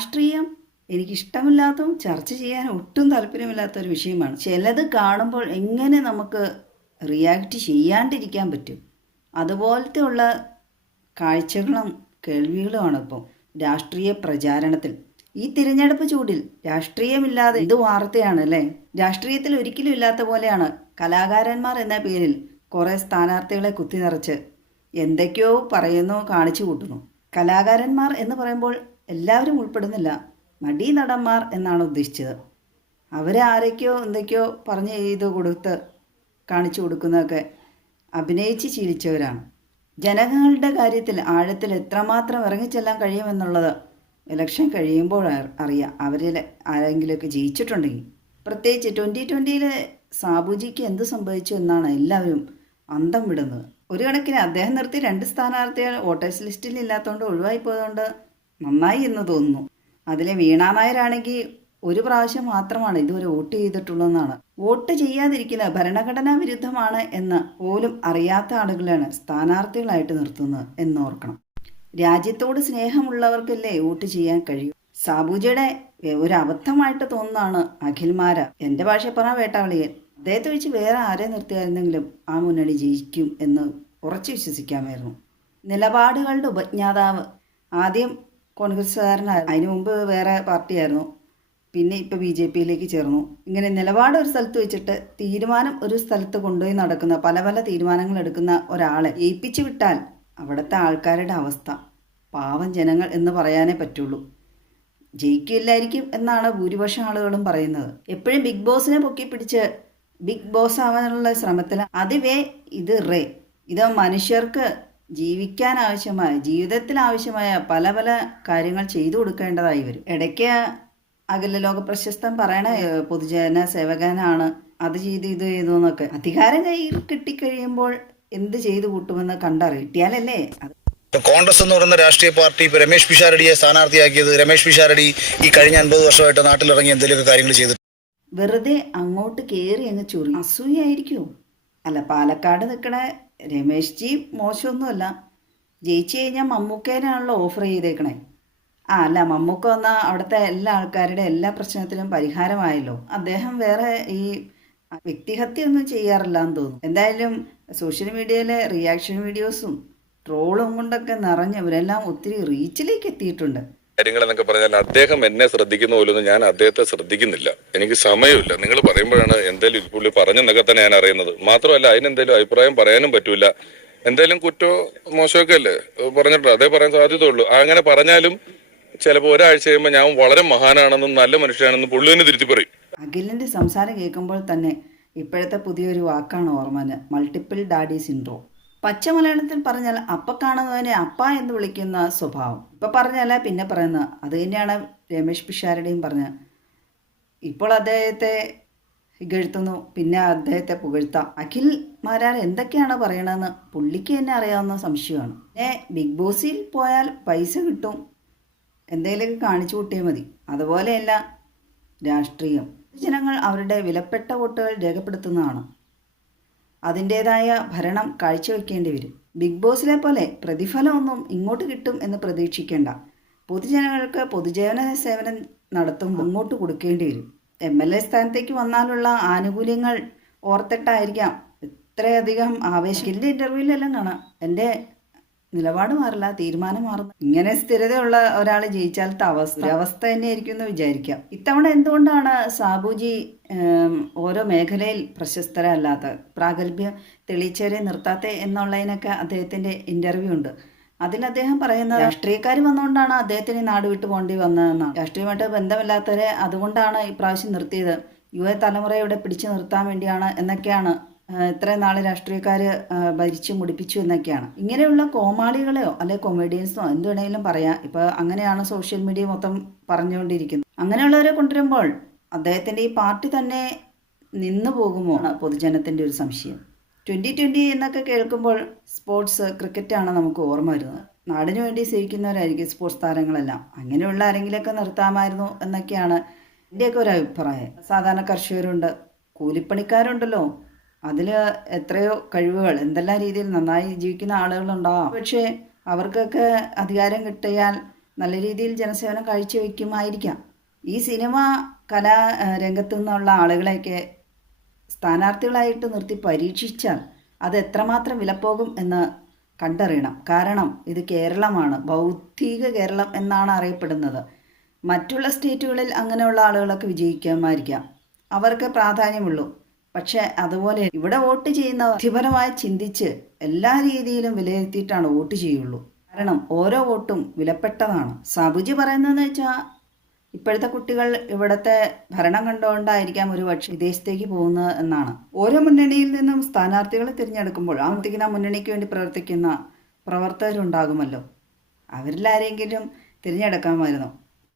രാഷ്ട്രീയം എനിക്കിഷ്ടമില്ലാത്തതും ചർച്ച ചെയ്യാൻ ഒട്ടും താല്പര്യമില്ലാത്തൊരു വിഷയമാണ്. ചിലത് കാണുമ്പോൾ എങ്ങനെ നമുക്ക് റിയാക്ട് ചെയ്യാണ്ടിരിക്കാൻ പറ്റും, അതുപോലത്തെ ഉള്ള കാഴ്ചകളും കേൾവികളുമാണ് ഇപ്പോൾ രാഷ്ട്രീയ പ്രചാരണത്തിൽ. ഈ തിരഞ്ഞെടുപ്പ് ചൂടിൽ രാഷ്ട്രീയമില്ലാതെ എന്ത് വാർത്തയാണ് അല്ലേ? രാഷ്ട്രീയത്തിൽ ഒരിക്കലും ഇല്ലാത്ത പോലെയാണ് കലാകാരന്മാർ എന്ന പേരിൽ കുറേ സ്ഥാനാർത്ഥികളെ കുത്തി നിറച്ച് എന്തൊക്കെയോ പറയുന്നു, കാണിച്ചു കൂട്ടുന്നു. കലാകാരന്മാർ എന്ന് പറയുമ്പോൾ എല്ലാവരും ഉൾപ്പെടുന്നില്ല, നടീനടന്മാർ എന്നാണ് ഉദ്ദേശിച്ചത്. അവരാരൊക്കെയോ എന്തൊക്കെയോ പറഞ്ഞ് ചെയ്ത് കൊടുത്ത് കാണിച്ചു കൊടുക്കുന്നതൊക്കെ അഭിനയിച്ച് ശീലിച്ചവരാണ്. ജനങ്ങളുടെ കാര്യത്തിൽ ആഴത്തിൽ എത്രമാത്രം ഇറങ്ങിച്ചെല്ലാൻ കഴിയുമെന്നുള്ളത് ഇലക്ഷൻ കഴിയുമ്പോൾ അറിയാം, അവരിൽ ആരെങ്കിലുമൊക്കെ ജയിച്ചിട്ടുണ്ടെങ്കിൽ. പ്രത്യേകിച്ച് 2020 സാബുജിക്ക് എന്ത് സംഭവിച്ചു എന്നാണ് എല്ലാവരും അന്തം വിടുന്നത്. ഒരു കണക്കിന് അദ്ദേഹം നിർത്തി 2 സ്ഥാനാർത്ഥികൾ വോട്ടേഴ്സ് ലിസ്റ്റിൽ ഇല്ലാത്തതുകൊണ്ട് ഒഴിവായി പോയതുകൊണ്ട് നന്നായി എന്ന് തോന്നുന്നു. അതിലെ വീണ നായരാണെങ്കിൽ ഒരു പ്രാവശ്യം മാത്രമാണ് ഇതുവരെ വോട്ട് ചെയ്തിട്ടുള്ളതെന്നാണ്. വോട്ട് ചെയ്യാതിരിക്കുന്നത് ഭരണഘടനാ വിരുദ്ധമാണ് എന്ന് പോലും അറിയാത്ത ആളുകളാണ് സ്ഥാനാർത്ഥികളായിട്ട് നിർത്തുന്നത് എന്നോർക്കണം. രാജ്യത്തോട് സ്നേഹമുള്ളവർക്കല്ലേ വോട്ട് ചെയ്യാൻ കഴിയൂ. സാബുജിയുടെ ഒരു അബദ്ധമായിട്ട് തോന്നുന്നതാണ് അഖിൽമാര, എൻ്റെ ഭാഷ പറഞ്ഞ വേട്ടാവളിയൻ. അദ്ദേഹത്തെ വെച്ച് വേറെ ആരെ നിർത്തിയായിരുന്നെങ്കിലും ആ മുന്നണി ജയിക്കും എന്ന് ഉറച്ചു വിശ്വസിക്കാമായിരുന്നു. നിലപാടുകളുടെ ഉപജ്ഞാതാവ്. ആദ്യം കോൺഗ്രസ്സുകാരനായിരുന്നു, അതിനു മുമ്പ് വേറെ പാർട്ടിയായിരുന്നു, പിന്നെ ഇപ്പോൾ BJPയിലേക്ക് ചേർന്നു. ഇങ്ങനെ നിലപാട് ഒരു സ്ഥലത്ത് വെച്ചിട്ട് തീരുമാനം ഒരു സ്ഥലത്ത് കൊണ്ടുപോയി നടക്കുന്ന പല പല തീരുമാനങ്ങൾ എടുക്കുന്ന ഒരാളെ ഏൽപ്പിച്ചു വിട്ടാൽ അവിടുത്തെ ആൾക്കാരുടെ അവസ്ഥ പാവം ജനങ്ങൾ എന്ന് പറയാനേ പറ്റുള്ളൂ. ജയിക്കില്ലായിരിക്കും എന്നാണ് ഭൂരിപക്ഷം ആളുകളും പറയുന്നത്. എപ്പോഴും ബിഗ് ബോസിനെ പൊക്കി പിടിച്ച് ബിഗ് ബോസ് ആവാനുള്ള ശ്രമത്തിൽ ഇത് മനുഷ്യർക്ക് ജീവിക്കാൻ ആവശ്യമായ, ജീവിതത്തിൽ ആവശ്യമായ പല പല കാര്യങ്ങൾ ചെയ്തു കൊടുക്കേണ്ടതായി വരും. ഇടയ്ക്ക് അഖില ലോക പ്രശസ്തൻ പറയണ പൊതുജന സേവകനാണ്, അത് ചെയ്തു ഇത് ചെയ്തു എന്നൊക്കെ. അധികാരം കയ്യിൽ കിട്ടിക്കഴിയുമ്പോൾ എന്ത് ചെയ്തു കൂട്ടുമെന്ന് കണ്ടറിയിട്ടിയാലല്ലേ. കോൺഗ്രസ് എന്ന് പറയുന്ന രാഷ്ട്രീയ പാർട്ടി ഇപ്പോൾ രമേശ് പിഷാരടിയെ സ്ഥാനാർത്ഥിയാക്കിയത്, രമേശ് പിഷാരടി ഈ കഴിഞ്ഞ 50 വർഷമായിട്ട് നാട്ടിലിറങ്ങി എന്തെങ്കിലുമൊക്കെ കാര്യങ്ങൾ ചെയ്തു വെറുതെ അങ്ങോട്ട് കയറി അങ്ങ് ചൊറി. അസൂയായിരിക്കുമോ? അല്ല, പാലക്കാട് നിൽക്കണ രമേശ് ജി മോശമൊന്നുമല്ല. ജയിച്ചു കഴിഞ്ഞാൽ മമ്മൂക്കേനാണല്ലോ ഓഫർ ചെയ്തേക്കണേ. അല്ല, മമ്മൂക്ക വന്നാൽ അവിടുത്തെ എല്ലാ ആൾക്കാരുടെ എല്ലാ പ്രശ്നത്തിനും പരിഹാരമായല്ലോ. അദ്ദേഹം വേറെ ഈ വ്യക്തിഹത്യൊന്നും ചെയ്യാറില്ല എന്ന് തോന്നുന്നു. എന്തായാലും സോഷ്യൽ മീഡിയയിലെ റിയാക്ഷൻ വീഡിയോസും ട്രോളും കൊണ്ടൊക്കെ നിറഞ്ഞവരെല്ലാം ഒത്തിരി റീച്ചിലേക്ക് എത്തിയിട്ടുണ്ട്. കാര്യങ്ങളെന്നൊക്കെ പറഞ്ഞാൽ അദ്ദേഹം എന്നെ ശ്രദ്ധിക്കുന്ന പോലൊന്നും ഞാൻ അദ്ദേഹത്തെ ശ്രദ്ധിക്കുന്നില്ല. എനിക്ക് സമയമില്ല. നിങ്ങൾ പറയുമ്പോഴാണ് എന്തായാലും പുള്ളി പറഞ്ഞെന്നൊക്കെ തന്നെ ഞാൻ അറിയുന്നത്. മാത്രമല്ല അതിനെന്തായാലും അഭിപ്രായം പറയാനും പറ്റൂല. എന്തായാലും കുറ്റോ മോശമൊക്കെ അല്ലേ പറഞ്ഞിട്ടുണ്ട്, അതേ പറയാൻ സാധ്യതയുള്ളൂ. അങ്ങനെ പറഞ്ഞാലും ചിലപ്പോൾ ഒരാഴ്ച കഴിയുമ്പോൾ ഞാൻ വളരെ മഹാനാണെന്നും നല്ല മനുഷ്യനാണെന്നും പുള്ളി തന്നെ തിരുത്തി പറയും. അഖിലിന്റെ സംസാരം കേൾക്കുമ്പോൾ തന്നെ ഇപ്പോഴത്തെ പുതിയൊരു വാക്കാണ് ഓർമ്മ, മൾട്ടിപ്പിൾ ഡാഡി സിൻഡ്രോം. പച്ച മലയാളത്തിൽ പറഞ്ഞാൽ അപ്പ കാണുന്നതിനെ അപ്പ എന്ന് വിളിക്കുന്ന സ്വഭാവം. ഇപ്പം പറഞ്ഞല്ല പിന്നെ പറയുന്നത് അത് തന്നെയാണ് രമേശ് പിഷാരടിയും പറഞ്ഞത്. ഇപ്പോൾ അദ്ദേഹത്തെ ഇകഴ്ത്തുന്നു, പിന്നെ അദ്ദേഹത്തെ പുകഴ്ത്താം. അഖിൽ മാരാർ എന്തൊക്കെയാണ് പറയണതെന്ന് പുള്ളിക്ക് തന്നെ അറിയാവുന്ന സംശയമാണ്. പിന്നെ ബിഗ് ബോസിൽ പോയാൽ പൈസ കിട്ടും, എന്തെങ്കിലുമൊക്കെ കാണിച്ചു കൂട്ടിയാൽ മതി. അതുപോലെയല്ല രാഷ്ട്രീയം. ജനങ്ങൾ അവരുടെ വിലപ്പെട്ട വോട്ടുകൾ രേഖപ്പെടുത്തുന്നതാണ്. അതിൻ്റേതായ ഭരണം കാഴ്ചവെക്കേണ്ടി വരും. ബിഗ് ബോസിലെ പോലെ പ്രതിഫലമൊന്നും ഇങ്ങോട്ട് കിട്ടും എന്ന് പ്രതീക്ഷിക്കേണ്ട. പൊതുജനങ്ങൾക്ക് പൊതുജന സേവനം നടത്തുമ്പോൾ അങ്ങോട്ട് കൊടുക്കേണ്ടി വരും. MLA സ്ഥാനത്തേക്ക് വന്നാലുള്ള ആനുകൂല്യങ്ങൾ ഓർത്തിട്ടായിരിക്കാം ഇത്രയധികം ആവേശം. എൻ്റെ ഇൻ്റർവ്യൂവിലെല്ലാം കാണാം, എൻ്റെ നിലപാട് മാറില്ല, തീരുമാനം മാറുന്നു. ഇങ്ങനെ സ്ഥിരതയുള്ള ഒരാൾ ജയിച്ചാലത്തെ അവസ്ഥ തന്നെയായിരിക്കും എന്ന് വിചാരിക്കാം. ഇത്തവണ എന്തുകൊണ്ടാണ് സാബുജി ഓരോ മേഖലയിൽ പ്രശസ്തരല്ലാത്ത, പ്രാഗൽഭ്യം തെളിയിച്ചവരെ നിർത്താത്ത എന്നുള്ളതിനൊക്കെ അദ്ദേഹത്തിൻ്റെ ഇൻ്റർവ്യൂ ഉണ്ട്. അതിൽ അദ്ദേഹം പറയുന്നത് രാഷ്ട്രീയക്കാർ വന്നുകൊണ്ടാണ് അദ്ദേഹത്തിന് നാട് വിട്ടു പോകേണ്ടി വന്നതെന്നാണ്. രാഷ്ട്രീയമായിട്ട് ബന്ധമില്ലാത്തവരെ അതുകൊണ്ടാണ് ഇപ്രാവശ്യം നിർത്തിയത്, യുവ തലമുറയെ പിടിച്ചു നിർത്താൻ വേണ്ടിയാണ് എന്നൊക്കെയാണ്. ഇത്രയും നാൾ രാഷ്ട്രീയക്കാർ ഭരിച്ചു മുടിപ്പിച്ചു എന്നൊക്കെയാണ്. ഇങ്ങനെയുള്ള കോമാളികളെയോ അല്ലെങ്കിൽ കൊമേഡിയൻസോ എന്ത് വേണമെങ്കിലും പറയാം. ഇപ്പോൾ അങ്ങനെയാണ് സോഷ്യൽ മീഡിയ മൊത്തം പറഞ്ഞുകൊണ്ടിരിക്കുന്നത്. അങ്ങനെയുള്ളവരെ കൊണ്ടുവരുമ്പോൾ അദ്ദേഹത്തിൻ്റെ ഈ പാർട്ടി തന്നെ നിന്നു പോകുമോ ആണ് പൊതുജനത്തിൻ്റെ ഒരു സംശയം. 2020 എന്നൊക്കെ കേൾക്കുമ്പോൾ സ്പോർട്സ്, ക്രിക്കറ്റാണ് നമുക്ക് ഓർമ്മ വരുന്നത്. നാടിനു വേണ്ടി സേവിക്കുന്നവരായിരിക്കും സ്പോർട്സ് താരങ്ങളെല്ലാം. അങ്ങനെയുള്ള ആരെങ്കിലുമൊക്കെ നിർത്താമായിരുന്നു എന്നൊക്കെയാണ് എൻ്റെയൊക്കെ ഒരു അഭിപ്രായം. സാധാരണ കർഷകരുണ്ട്, കൂലിപ്പണിക്കാരുണ്ടല്ലോ, അതിൽ എത്രയോ കഴിവുകൾ, എന്തെല്ലാം രീതിയിൽ നന്നായി ജീവിക്കുന്ന ആളുകളുണ്ടാവാം. പക്ഷേ അവർക്കൊക്കെ അധികാരം കിട്ടിയാൽ നല്ല രീതിയിൽ ജനസേവനം കാഴ്ചവെക്കുമായിരിക്കാം. ഈ സിനിമ കലാ രംഗത്തു നിന്നുള്ള ആളുകളെയൊക്കെ സ്ഥാനാർത്ഥികളായിട്ട് നിർത്തി പരീക്ഷിച്ചാൽ അത് എത്രമാത്രം വിലപ്പോകും എന്ന് കണ്ടറിയണം. കാരണം ഇത് കേരളമാണ്, ബൗദ്ധിക കേരളം എന്നാണ് അറിയപ്പെടുന്നത്. മറ്റുള്ള സ്റ്റേറ്റുകളിൽ അങ്ങനെയുള്ള ആളുകളൊക്കെ വിജയിക്കാമായിരിക്കാം, അവർക്ക് പ്രാധാന്യമുള്ളൂ. പക്ഷേ അതുപോലെ ഇവിടെ വോട്ട് ചെയ്യുന്ന ബുദ്ധിപരമായി ചിന്തിച്ച് എല്ലാ രീതിയിലും വിലയിരുത്തിയിട്ടാണ് വോട്ട് ചെയ്യുള്ളൂ. കാരണം ഓരോ വോട്ടും വിലപ്പെട്ടതാണ്. സാബുജി പറയുന്നതെന്ന് വെച്ചാൽ ഇപ്പോഴത്തെ കുട്ടികൾ ഇവിടുത്തെ ഭരണം കണ്ടുകൊണ്ടായിരിക്കാം ഒരു പക്ഷേ വിദേശത്തേക്ക് പോകുന്നത് എന്നാണ്. ഓരോ മുന്നണിയിൽ നിന്നും സ്ഥാനാർത്ഥികളെ തിരഞ്ഞെടുക്കുമ്പോൾ ആ മുന്നണിക്ക് വേണ്ടി പ്രവർത്തിക്കുന്ന പ്രവർത്തകരുണ്ടാകുമല്ലോ, അവരിലാരെങ്കിലും തിരഞ്ഞെടുക്കാമായിരുന്നു.